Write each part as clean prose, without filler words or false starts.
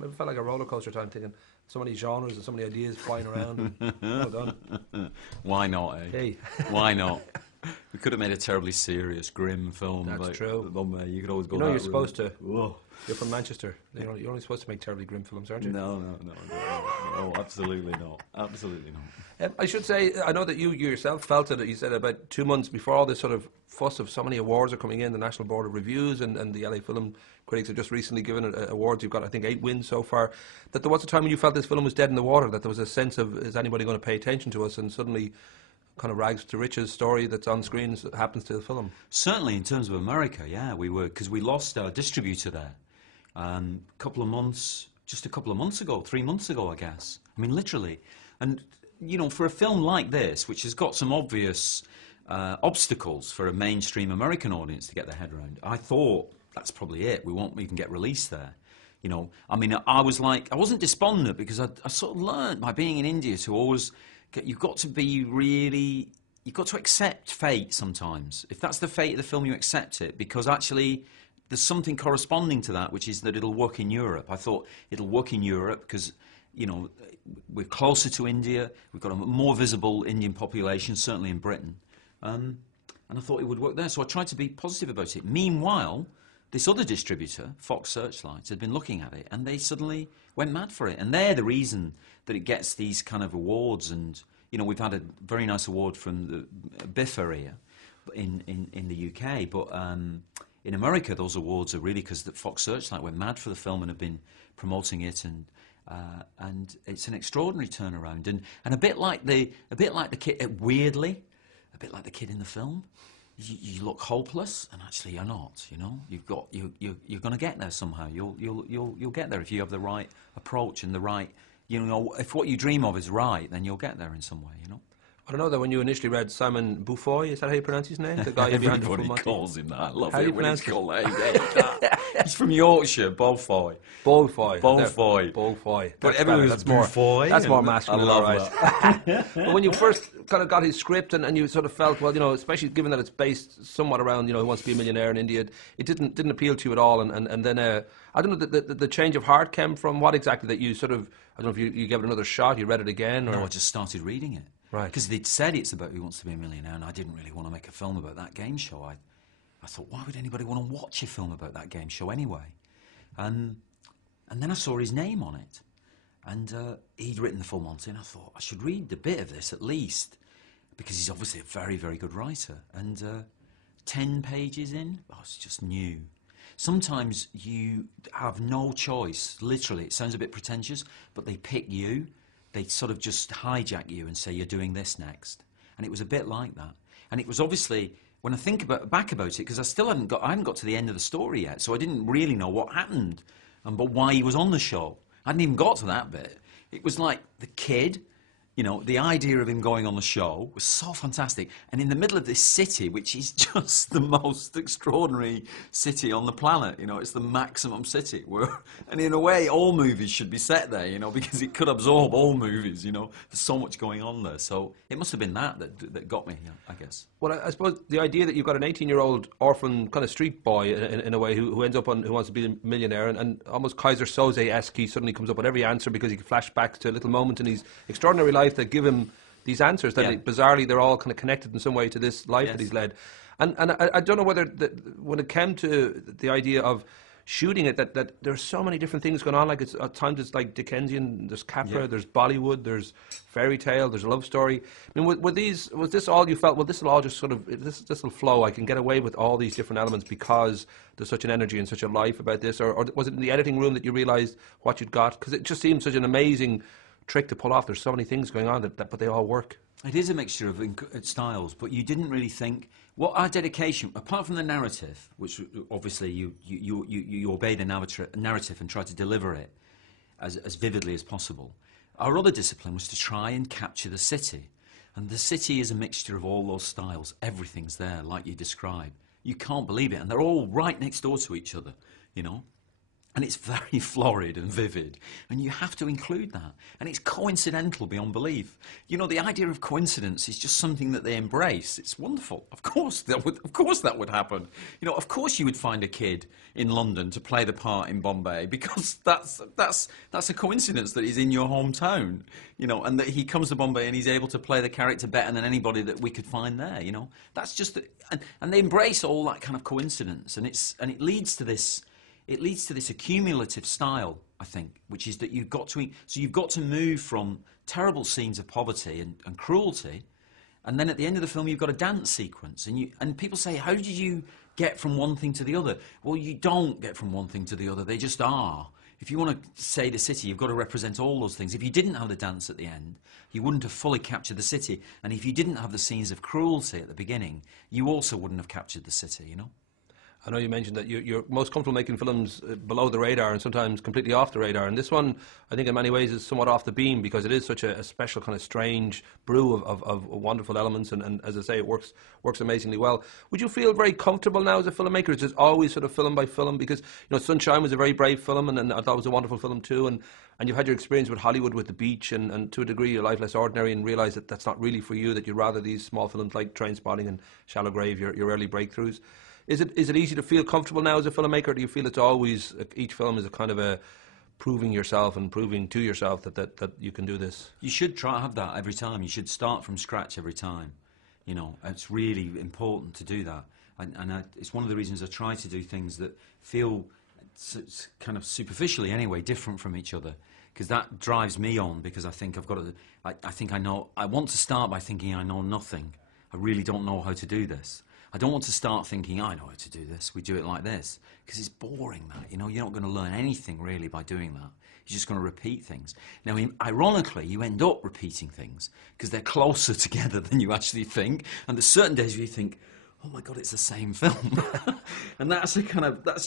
It felt like a roller coaster time, thinking so many genres and so many ideas flying around. And well done. Why not, eh? Hey, Why not? We could have made a terribly serious, grim film. that's like, true. You could always go You know that you're route. supposed to. Whoa. You're from Manchester. You're only supposed to make terribly grim films, aren't you? No, absolutely not. Absolutely not. I should say, I know that you yourself felt it. You said about 2 months before all this sort of fuss of so many awards are coming in, the National Board of Reviews and the LA Film Critics have just recently given it awards. You've got, I think, 8 wins so far. That there was a time when you felt this film was dead in the water, that there was a sense of, is anybody going to pay attention to us? And suddenly, kind of rags to riches story that's on screens happens to the film. Certainly, in terms of America, yeah, we were, because we lost our distributor there just a couple of months ago, 3 months ago, I guess. I mean, literally. And, you know, for a film like this, which has got some obvious obstacles for a mainstream American audience to get their head around, I thought, that's probably it. We won't even get released there. You know, I mean, I wasn't despondent because I sort of learned by being in India to always, you've got to accept fate sometimes. If that's the fate of the film, you accept it, because actually there's something corresponding to that, which is that it'll work in Europe. I thought it'll work in Europe because, you know, we're closer to India, we've got a more visible Indian population, certainly in Britain, and I thought it would work there, so I tried to be positive about it. Meanwhile, this other distributor, Fox Searchlight, had been looking at it, and they suddenly went mad for it. And they're the reason that it gets these kind of awards. And, you know, we've had a very nice award from the Biff area in the UK. But in America, those awards are really because Fox Searchlight went mad for the film and have been promoting it. And it's an extraordinary turnaround. And a bit like the kid, weirdly, a bit like the kid in the film. You look hopeless, and actually you're not. You know, you're going to get there somehow. You'll get there if you have the right approach and the right. You know, if what you dream of is right, then you'll get there in some way. You know. I don't know that when you initially read Simon Beaufoy, is that how you pronounce his name? The guy behind the Full Everybody Monty? calls him that. I love How do you it when it's pronounce called. He's from Yorkshire, Beaufoy. Beaufoy. Beaufoy. Beaufoy. But That's everyone better. was That's more, Beaufoy. that's more masculine, I love all right. But when you first kind of got his script and you sort of felt, well, you know, especially given that it's based somewhat around, you know, Who Wants to Be a Millionaire in India, it didn't appeal to you at all. And then, I don't know, the change of heart came from what exactly that you sort of, I don't know if you gave it another shot, you read it again, or... No, I just started reading it. Right. Because they'd said it's about Who Wants to Be a Millionaire, and I didn't really want to make a film about that game show. I thought, why would anybody want to watch a film about that game show anyway? And then I saw his name on it. And he'd written the Full Monty, and I thought, I should read a bit of this at least, because he's obviously a very, very good writer. And 10 pages in, I was just new. Sometimes you have no choice, literally. It sounds a bit pretentious, but they pick you. They sort of just hijack you and say, you're doing this next. And it was a bit like that. And it was obviously, when I think back about it, because I hadn't got to the end of the story yet, so I didn't really know what happened, but why he was on the show. I hadn't even got to that bit. It was like the kid, you know, the idea of him going on the show was so fantastic. And in the middle of this city, which is just the most extraordinary city on the planet, you know, it's the maximum city. And in a way, all movies should be set there, you know, because it could absorb all movies, you know. There's so much going on there. So it must have been that got me, you know, I guess. Well, I suppose the idea that you've got an 18-year-old orphan kind of street boy in a way who ends up on Who Wants to Be a Millionaire, and almost Kaiser Soze-esque, he suddenly comes up with every answer because he can flash back to a little moment in his extraordinary life that give him these answers that bizarrely they're all kind of connected in some way to this life that he's led. And I don't know whether when it came to the idea of shooting it, that there's so many different things going on. Like at times it's like Dickensian, there's Capra, there's Bollywood, there's fairy tale, there's a love story. I mean, was this all you felt? Well, this will all just sort of this will flow. I can get away with all these different elements because there's such an energy and such a life about this. Or was it in the editing room that you realised what you'd got? Because it just seemed such an amazing trick to pull off. There's so many things going on but they all work. It is a mixture of styles, but you didn't really think what our dedication, apart from the narrative, which obviously you obey the narrative and try to deliver it as vividly as possible. Our other discipline was to try and capture the city, and the city is a mixture of all those styles. Everything's there, like you describe. You can't believe it, and they're all right next door to each other, you know. And it's very florid and vivid, and you have to include that. And it's coincidental beyond belief. You know, the idea of coincidence is just something that they embrace. It's wonderful. Of course that would happen. You know, of course you would find a kid in London to play the part in Bombay, because that's a coincidence that he's in your hometown. You know, and that he comes to Bombay and he's able to play the character better than anybody that we could find there. You know, that's just and they embrace all that kind of coincidence, and it leads to this. It leads to this accumulative style, I think, which is that you've got to move from terrible scenes of poverty and cruelty, and then at the end of the film you've got a dance sequence, and people say, how did you get from one thing to the other? Well, you don't get from one thing to the other, they just are. If you want to say the city, you've got to represent all those things. If you didn't have the dance at the end, you wouldn't have fully captured the city, and if you didn't have the scenes of cruelty at the beginning, you also wouldn't have captured the city, you know? I know you mentioned that you're most comfortable making films below the radar and sometimes completely off the radar. And this one, I think in many ways, is somewhat off the beam because it is such a special kind of strange brew of wonderful elements. And as I say, it works amazingly well. Would you feel very comfortable now as a filmmaker? Is it always sort of film by film? Because, you know, Sunshine was a very brave film, and I thought it was a wonderful film too. And you've had your experience with Hollywood, with the beach, and to a degree your life less ordinary, and realise that that's not really for you, that you'd rather these small films like Trainspotting and Shallow Grave, your early breakthroughs. Is it easy to feel comfortable now as a filmmaker, or do you feel it's always, each film is a kind of a proving yourself and proving to yourself that you can do this? You should try to have that every time. You should start from scratch every time. You know, it's really important to do that. And it's one of the reasons I try to do things that feel kind of superficially anyway different from each other, because that drives me on, because I think I want to start by thinking I know nothing. I really don't know how to do this. I don't want to start thinking, I know how to do this, we do it like this, because it's boring, that. You know, you're not going to learn anything really by doing that. You're just going to repeat things. Now, ironically, you end up repeating things because they're closer together than you actually think, and there's certain days where you think, oh my God, it's the same film. And that's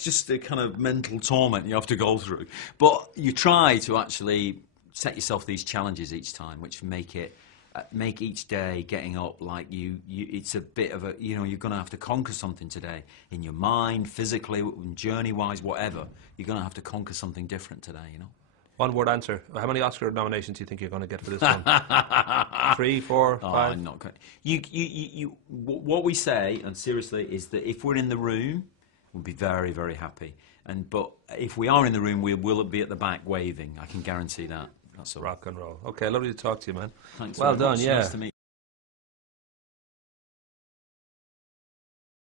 just a kind of mental torment you have to go through. But you try to actually set yourself these challenges each time, which make each day getting up like it's a bit of a, you know, you're going to have to conquer something today in your mind, physically, journey-wise, whatever. You're going to have to conquer something different today, you know. One word answer. How many Oscar nominations do you think you're going to get for this one? 3, 4, 5? I'm not going. What we say, and seriously, is that if we're in the room, we'll be very, very happy. But if we are in the room, we will be at the back waving. I can guarantee that. That's all. Rock and roll. Okay, lovely to talk to you, man. Thanks. Well done. Much. Yeah. Nice to meet you.